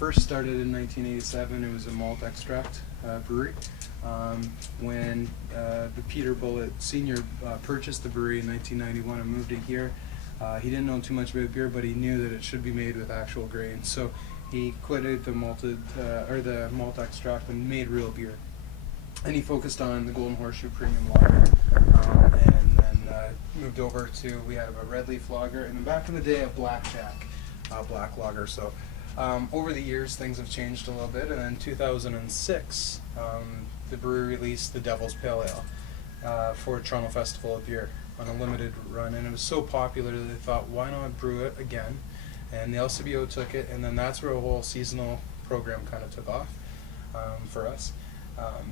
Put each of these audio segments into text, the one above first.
first started in 1987, it was a malt extract brewery. When the Peter Bullitt Sr. Purchased the brewery in 1991 and moved it here, he didn't know too much about beer, but he knew that it should be made with actual grain. So he quit out the the malt extract and made real beer. And he focused on the Golden Horseshoe Premium Lager, and then moved over to, we had a red leaf lager, and then back in the day a blackjack black lager. So over the years things have changed a little bit, and in 2006 the brewery released the Devil's Pale Ale for Toronto Festival of Beer on a limited run, and it was so popular that they thought, why not brew it again? And the LCBO took it, and then that's where a whole seasonal program kind of took off for us.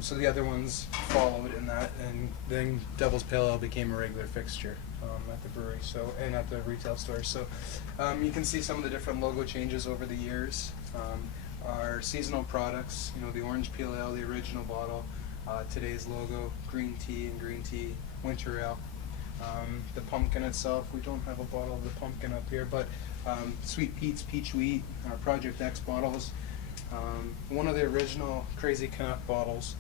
So the other ones followed in that, and then Devil's Pale Ale became a regular fixture at the brewery, so, and at the retail store. So you can see some of the different logo changes over the years. Our seasonal products, you know, the Orange Pale Ale, the original bottle, today's logo, green tea and green tea, winter ale. The pumpkin itself, we don't have a bottle of the pumpkin up here, but Sweet Pete's Peach Wheat, our Project X bottles. One of the original Crazy Canuck bottles.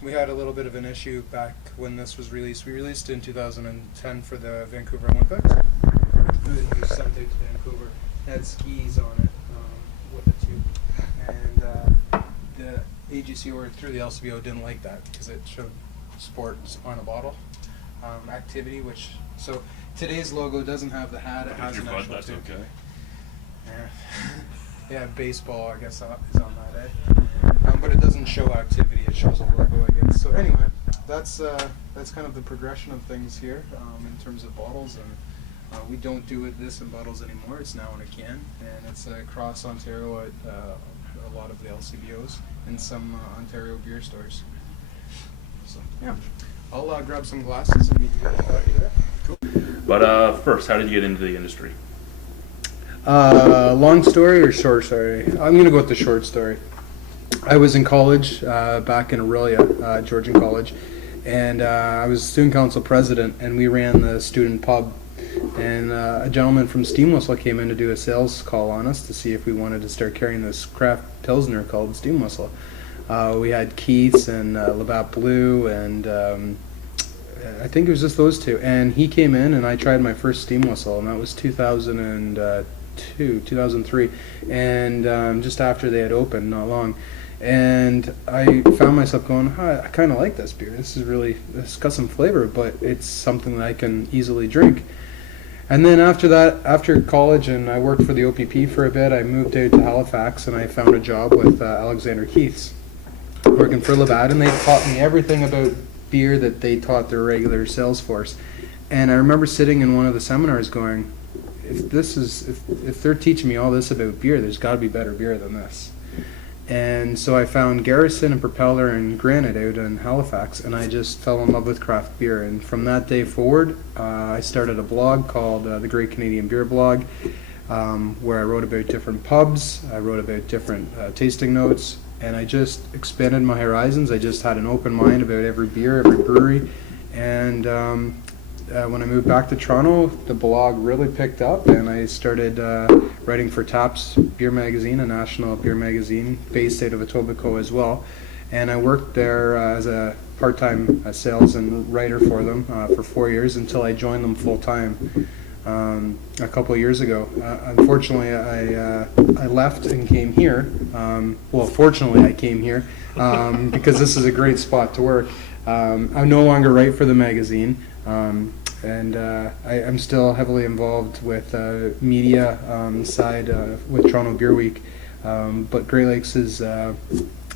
We had a little bit of an issue back when this was released. We released it in 2010 for the Vancouver Olympics. It was sent out to Vancouver. It had skis on it with it too. And the AGC or through the LCBO didn't like that because it showed sports on a bottle activity, which, so today's logo doesn't have the hat, it has an actual that's tube. okay. Yeah, baseball, I guess, is on that, eh? But it doesn't show activity, it shows a logo, I guess. So anyway, that's kind of the progression of things here in terms of bottles, and we don't do this in bottles anymore, it's now in a can, and it's across Ontario at a lot of the LCBOs and some Ontario beer stores. So, yeah. I'll grab some glasses and meet you guys back there. Cool. But first, how did you get into the industry? Long story or short story? I'm going to go with the short story. I was in college back in Aurelia, Georgian College, and I was student council president, and we ran the student pub. And a gentleman from Steam Whistle came in to do a sales call on us to see if we wanted to start carrying this craft Pilsner called Steam Whistle. We had Keith's and Labatt Blue, and I think it was just those two. And he came in, and I tried my first Steam Whistle, and that was 2003, and just after they had opened, not long. And I found myself going, I kind of like this beer. It's got some flavor, but it's something that I can easily drink. And then after that, after college, and I worked for the OPP for a bit, I moved out to Halifax, and I found a job with Alexander Keith's, working for Labatt, and they taught me everything about beer that they taught their regular sales force. And I remember sitting in one of the seminars going, if they're teaching me all this about beer, there's got to be better beer than this. And so I found Garrison and Propeller and Granite out in Halifax, and I just fell in love with craft beer. And from that day forward, I started a blog called the Great Canadian Beer Blog, where I wrote about different pubs, I wrote about different tasting notes, and I just expanded my horizons. I just had an open mind about every beer, every brewery. And when I moved back to Toronto, the blog really picked up, and I started writing for Taps Beer Magazine, a national beer magazine based out of Etobicoke as well. And I worked there as a part-time sales and writer for them for 4 years until I joined them full-time a couple of years ago. Unfortunately, I left and came here. Well, fortunately, I came here because this is a great spot to work. I no longer write for the magazine, and I'm still heavily involved with media side with Toronto Beer Week. But Great Lakes is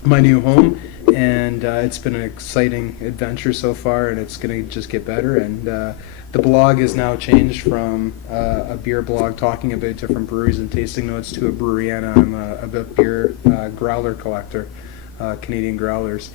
my new home, and it's been an exciting adventure so far, and it's going to just get better. And the blog is now changed from a beer blog talking about different breweries and tasting notes to a brewery, and I'm a beer growler collector, Canadian growlers.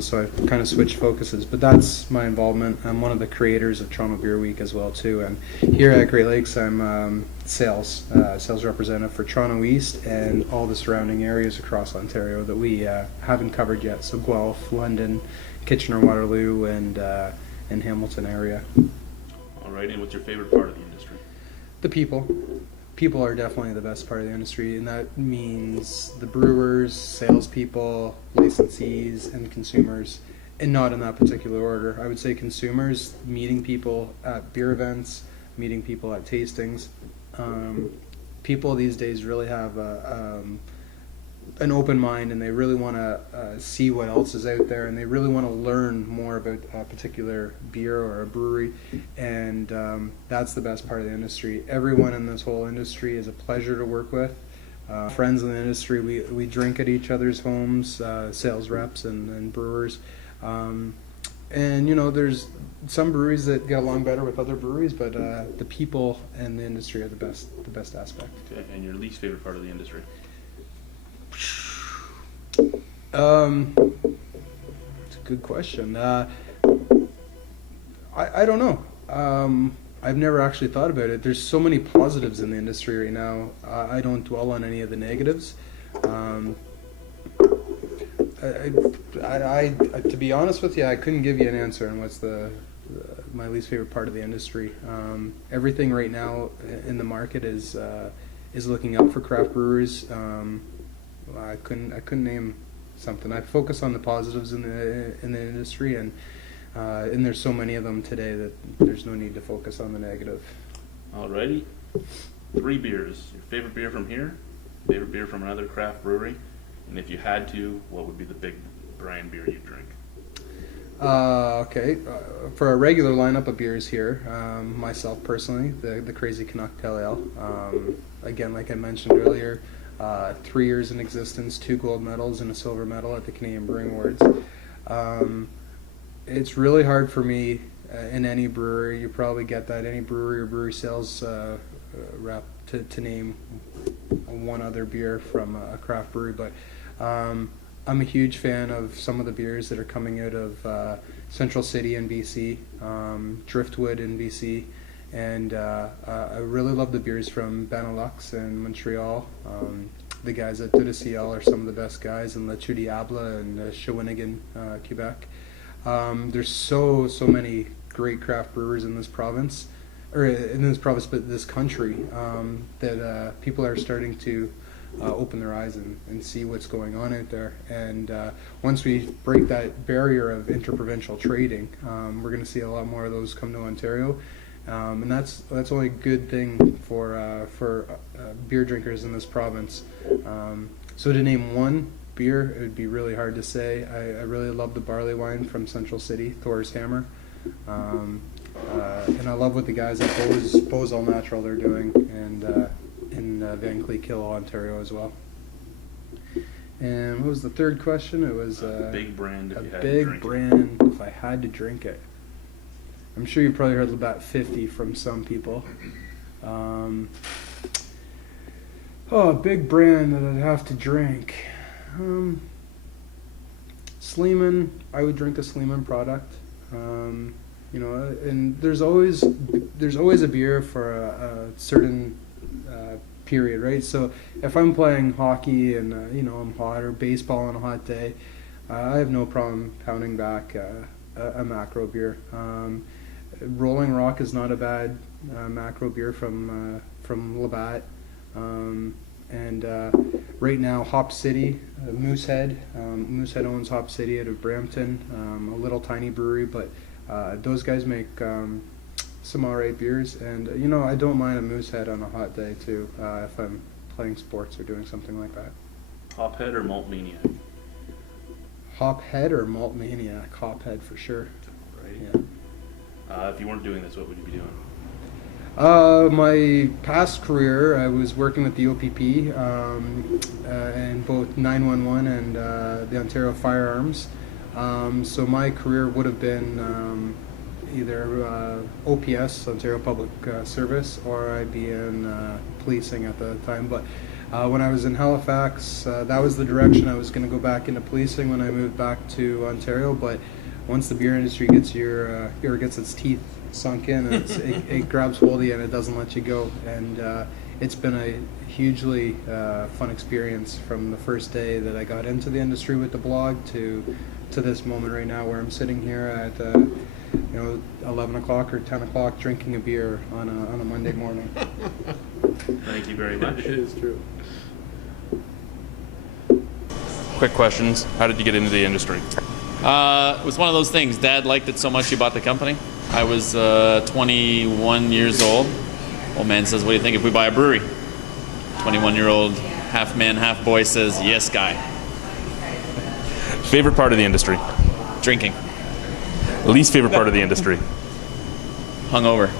So I've kind of switched focuses, but that's my involvement. I'm one of the creators of Toronto Beer Week as well too, and here at Great Lakes I'm sales representative for Toronto East and all the surrounding areas across Ontario that we haven't covered yet. So Guelph, London, Kitchener-Waterloo, and Hamilton area. All right, and what's your favorite part of the industry? The people. people are definitely the best part of the industry, and that means the brewers, salespeople, licensees, and consumers, and not in that particular order. I would say consumers, meeting people at beer events, meeting people at tastings. People these days really have an open mind, and they really want to see what else is out there, and they really want to learn more about a particular beer or a brewery, and that's the best part of the industry. Everyone in this whole industry is a pleasure to work with. Friends in the industry, we drink at each other's homes, sales reps and brewers. And there's some breweries that get along better with other breweries, but the people and the industry are the best aspect. Okay, and your least favorite part of the industry? It's a good question. I don't know. I've never actually thought about it. There's so many positives in the industry right now. I don't dwell on any of the negatives. To be honest with you, I couldn't give you an answer on what's my least favorite part of the industry. Everything right now in the market is looking up for craft brewers. I couldn't name something. I focus on the positives in the industry, and there's so many of them today that there's no need to focus on the negative. Alrighty. 3 beers. Your favorite beer from here, favorite beer from another craft brewery, and if you had to, what would be the big brand beer you'd drink? Okay. For a regular lineup of beers here, myself personally, the Crazy Canuck Pale Ale. Again, like I mentioned earlier, 3 years in existence, 2 gold medals and a silver medal at the Canadian Brewing Awards. It's really hard for me in any brewery. You probably get that, any brewery or brewery sales rep to name one other beer from a craft brewery, but I'm a huge fan of some of the beers that are coming out of Central City in BC, Driftwood in BC, and I really love the beers from Benelux and Montreal. The guys at Etobicoke are some of the best guys, in La Diable and Shawinigan, Quebec. There's so many great craft brewers in this province, but this country, that people are starting to open their eyes and see what's going on out there. And once we break that barrier of interprovincial trading, we're going to see a lot more of those come to Ontario. And that's only a good thing for beer drinkers in this province. So to name one beer, it would be really hard to say. I really love the barley wine from Central City, Thor's Hammer. And I love what the guys at Bo's All Natural they're doing, and in Van Cleek-Hill, Ontario as well. And what was the third question? It was big brand if you had to big drink brand if I had to drink it. I'm sure you probably heard about 50 from some people. A big brand that I'd have to drink. Sleeman, I would drink a Sleeman product. And there's always a beer for a certain period, right? So if I'm playing hockey and I'm hot, or baseball on a hot day, I have no problem pounding back a macro beer. Rolling Rock is not a bad macro beer from Labatt. And right now, Hop City, Moosehead. Moosehead owns Hop City out of Brampton, a little tiny brewery, but those guys make some alright beers. And I don't mind a Moosehead on a hot day too, if I'm playing sports or doing something like that. Hophead or Malt Maniac? Hophead or Malt Maniac? Hophead for sure. Right. Yeah. If you weren't doing this, what would you be doing? My past career, I was working with the OPP and both 911 and the Ontario Firearms. So my career would have been either OPS, Ontario Public Service, or I'd be in policing at the time. But when I was in Halifax, that was the direction I was going to go back into policing when I moved back to Ontario. But once the beer industry gets gets its teeth sunk in, it grabs hold of you and it doesn't let you go. And it's been a hugely fun experience from the first day that I got into the industry with the blog to this moment right now, where I'm sitting here at 11 o'clock or 10 o'clock drinking a beer on a Monday morning. Thank you very much. It is true. Quick questions. How did you get into the industry? It was one of those things. Dad liked it so much he bought the company. I was 21 years old. Old man says, what do you think if we buy a brewery? 21-year-old, half man, half boy says, yes, guy. Favorite part of the industry? Drinking. Least favorite part of the industry? Hungover.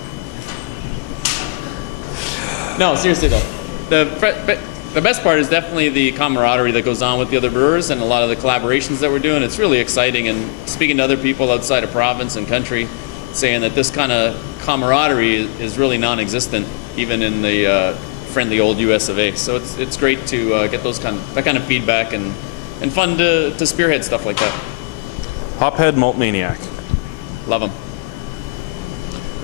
No, seriously though. The best part is definitely the camaraderie that goes on with the other brewers and a lot of the collaborations that we're doing. It's really exciting, and speaking to other people outside of province and country, saying that this kind of camaraderie is really non-existent, even in the friendly old US of A. So it's great to get that kind of feedback and fun to spearhead stuff like that. Hophead, malt maniac. Love them.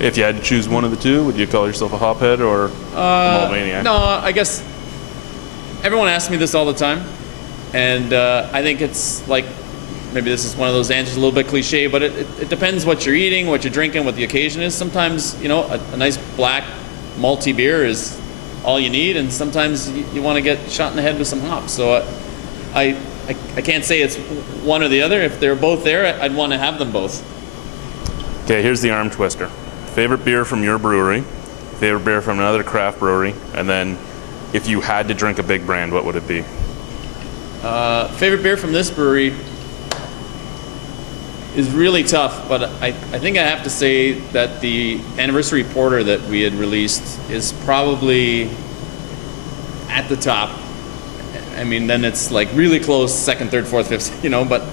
If you had to choose one of the two, would you call yourself a hophead or a malt maniac? No, I guess everyone asks me this all the time, and I think it's like, maybe this is one of those answers a little bit cliche, but it depends what you're eating, what you're drinking, what the occasion is. Sometimes, a nice black malty beer is all you need, and sometimes you want to get shot in the head with some hops. So I can't say it's one or the other. If they're both there, I'd want to have them both. Okay, here's the arm twister. Favorite beer from your brewery, favorite beer from another craft brewery, and then if you had to drink a big brand, what would it be? Favorite beer from this brewery is really tough, but I think I have to say that the anniversary porter that we had released is probably at the top. I mean, then it's like really close, second, third, fourth, fifth, but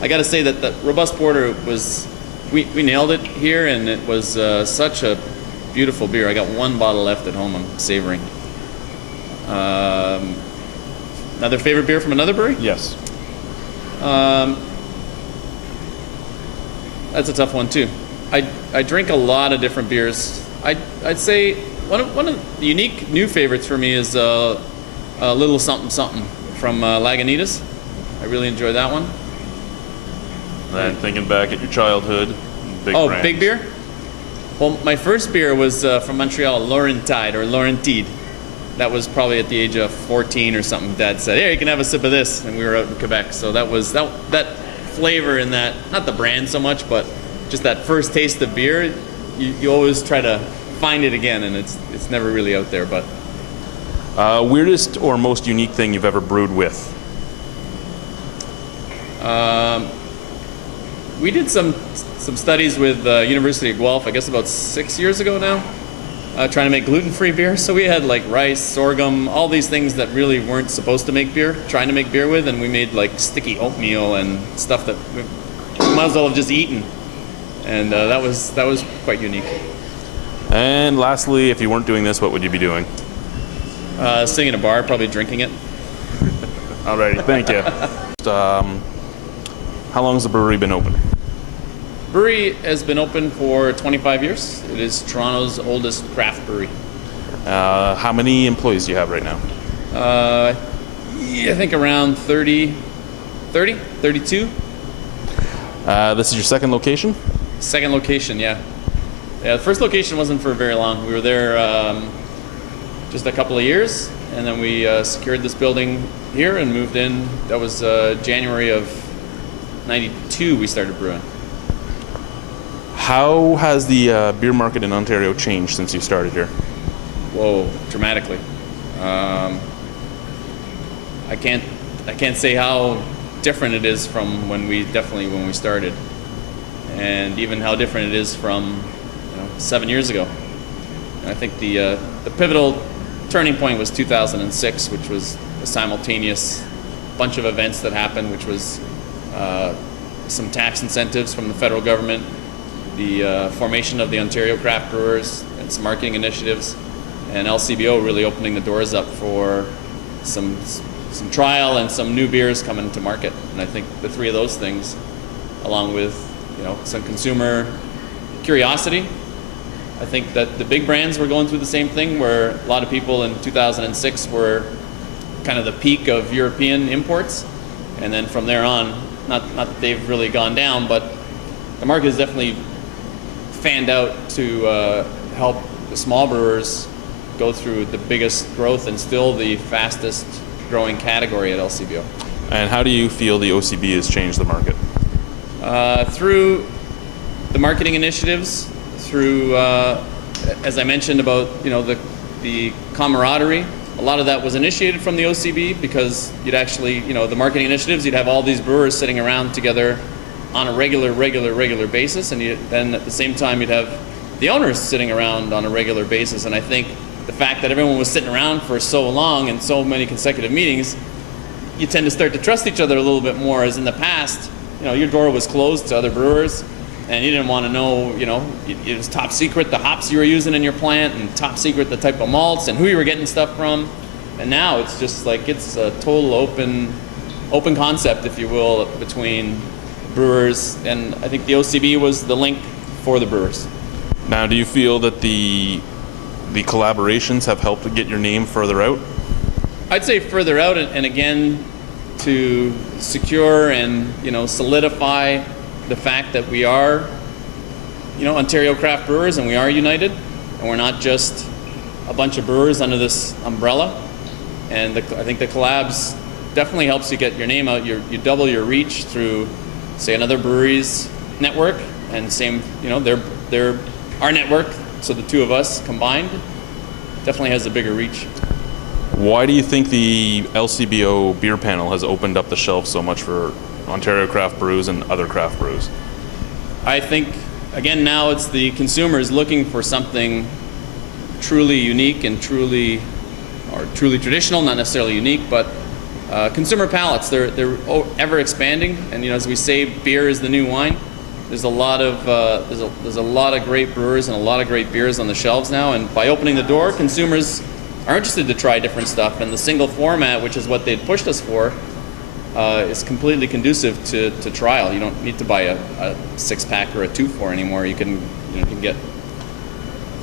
I got to say that the robust porter was, we nailed it here, and it was such a beautiful beer. I got one bottle left at home I'm savoring. Another favorite beer from another brewery? Yes. That's a tough one too. I drink a lot of different beers. I'd say one of the unique new favorites for me is a Little Something Something from Lagunitas. I really enjoy that one. And thinking back at your childhood, big brands. Big beer? Well, my first beer was from Montreal, Laurentide or Laurentide. That was probably at the age of 14 or something. Dad said, "Here, you can have a sip of this," and we were out in Quebec. So that was that flavor in that, not the brand so much, but just that first taste of beer. You always try to find it again, and it's never really out there. But weirdest or most unique thing you've ever brewed with? We did some studies with University of Guelph, I guess about 6 years ago now, trying to make gluten-free beer. So we had like rice, sorghum, all these things that really weren't supposed to make beer, trying to make beer with, and we made like sticky oatmeal and stuff that we might as well have just eaten. And that was quite unique. And lastly, if you weren't doing this, what would you be doing? Sitting in a bar, probably drinking it. Alrighty, thank you. How long has the brewery been open? Brewery has been open for 25 years. It is Toronto's oldest craft brewery. How many employees do you have right now? I think around 32. This is your second location? Second location, yeah. Yeah, the first location wasn't for very long. We were there just a couple of years, and then we secured this building here and moved in. That was January of '92 we started brewing. How has the beer market in Ontario changed since you started here? Whoa, dramatically. I can't say how different it is from when we started, and even how different it is from 7 years ago. And I think the pivotal turning point was 2006, which was a simultaneous bunch of events that happened, which was some tax incentives from the federal government, the formation of the Ontario Craft Brewers, and some marketing initiatives, and LCBO really opening the doors up for some trial and some new beers coming to market. And I think the three of those things, along with some consumer curiosity, I think that the big brands were going through the same thing, where a lot of people in 2006 were kind of the peak of European imports, and then from there on, not that they've really gone down, but the market has definitely fanned out to help the small brewers go through the biggest growth and still the fastest growing category at LCBO. And how do you feel the OCB has changed the market? Through the marketing initiatives, through, as I mentioned about, the camaraderie. A lot of that was initiated from the OCB because you'd actually, the marketing initiatives, you'd have all these brewers sitting around together on a regular basis, and then at the same time you'd have the owners sitting around on a regular basis. And I think the fact that everyone was sitting around for so long and so many consecutive meetings, you tend to start to trust each other a little bit more, as in the past, your door was closed to other brewers, and you didn't want to know, it was top secret the hops you were using in your plant, and top secret the type of malts and who you were getting stuff from. And now it's just like it's a total open concept, if you will, between brewers, and I think the OCB was the link for the brewers. Now, do you feel that the collaborations have helped to get your name further out? I'd say further out, and again, to secure and solidify the fact that we are Ontario craft brewers, and we are united, and we're not just a bunch of brewers under this umbrella. And I think the collabs definitely helps you get your name out. You double your reach through, say, another brewery's network, and same, they're our network, so the two of us combined definitely has a bigger reach. Why do you think the LCBO beer panel has opened up the shelf so much for Ontario craft brews and other craft brews? I think, again, now it's the consumers looking for something truly unique and truly traditional, not necessarily unique, but consumer palates. They're ever expanding, and as we say, beer is the new wine. There's a lot of there's a lot of great brewers and a lot of great beers on the shelves now, and by opening the door, consumers are interested to try different stuff. And the single format, which is what they'd pushed us for, is completely conducive to trial. You don't need to buy a 6-pack or a 2-4 anymore. You can get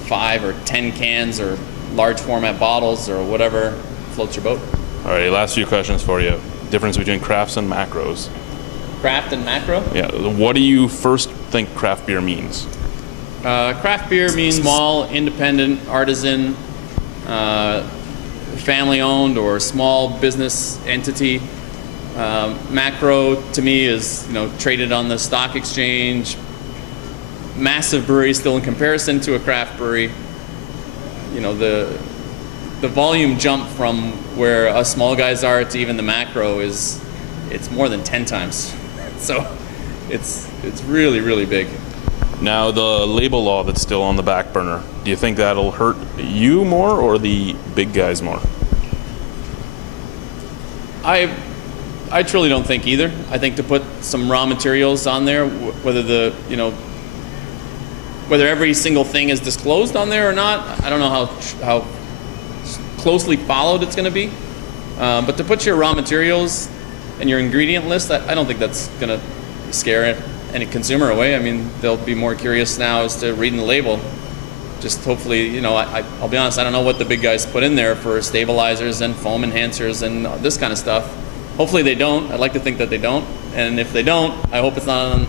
5 or 10 cans or large format bottles or whatever floats your boat. All right, last few questions for you. Difference between crafts and macros. Craft and macro? Yeah, what do you first think craft beer means? Craft beer means small, independent, artisan, family-owned or small business entity. Macro, to me, is traded on the stock exchange. Massive brewery still in comparison to a craft brewery. The volume jump from where us small guys are to even the macro it's more than 10 times. So it's really, really big. Now, the label law that's still on the back burner, do you think that'll hurt you more or the big guys more? I truly don't think either. I think to put some raw materials on there, whether whether every single thing is disclosed on there or not, I don't know how closely followed it's going to be. But to put your raw materials and your ingredient list, I don't think that's going to scare any consumer away. I mean, they'll be more curious now as to reading the label. Just hopefully, I'll be honest, I don't know what the big guys put in there for stabilizers and foam enhancers and this kind of stuff. Hopefully they don't. I'd like to think that they don't. And if they don't, I hope it's not on,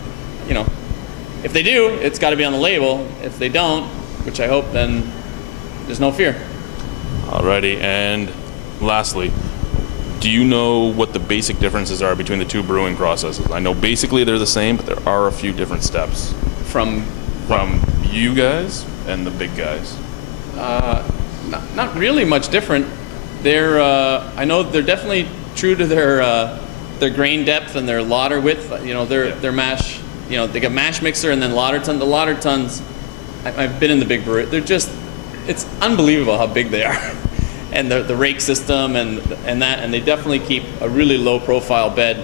if they do, it's got to be on the label. If they don't, which I hope, then there's no fear. Alrighty, and lastly, do you know what the basic differences are between the two brewing processes? I know basically they're the same, but there are a few different steps. From you guys and the big guys. Not really much different. I know they're definitely true to their grain depth and their lauter width. Their mash. They got mash mixer and then lauter ton. The lauter tons, I've been in the big brewery. It's unbelievable how big they are, and the rake system and they definitely keep a really low profile bed.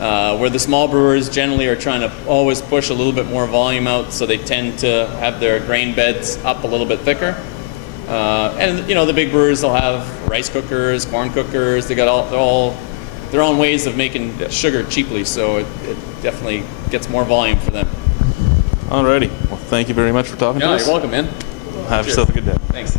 Where the small brewers generally are trying to always push a little bit more volume out, so they tend to have their grain beds up a little bit thicker. And the big brewers will have rice cookers, corn cookers. They got all their own ways of making sugar cheaply, so it definitely gets more volume for them. Alrighty. Well, thank you very much for talking to us. You're welcome, man. Have yourself a good day. Thanks.